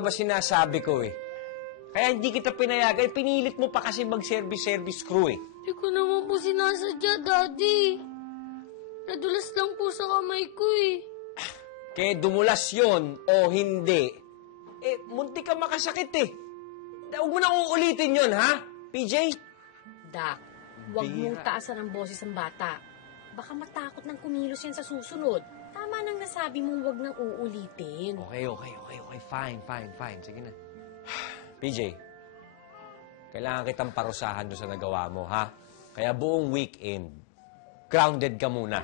nga ba sinasabi ko eh. Kaya hindi kita pinayagan. Pinilit mo pa kasi mag-service crew eh. Hindi ko naman po sinasadya, Daddy. Nadulas lang po sa kamay ko eh. Kaya dumulas yon o hindi, munti ka makasakit eh. Huwag mo na uulitin yon, ha? PJ? Dak, huwag mong taasan ang boses ng bata. Baka matakot ng kumilos yan sa susunod. Tama nang nasabi mong huwag nang uulitin. Okay. Fine. Sige na. PJ, kailangan kitang parusahan doon sa nagawa mo, ha? Kaya buong weekend, grounded ka muna.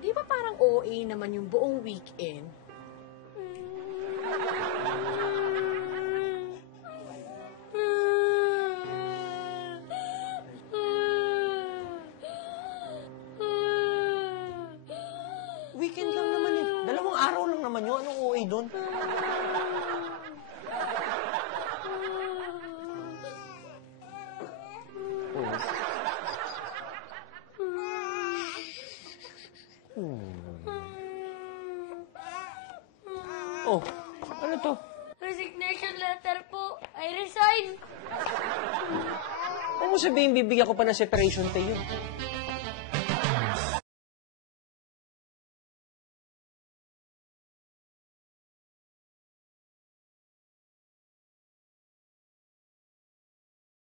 Di ba parang OA naman yung buong weekend? Weekend lang naman yun. 2 araw lang naman yun. Anong OA doon? Oh, ano to? Resignation letter po. I resign. Ano mo sabihin, bibigyan ko pa ng separation tayo?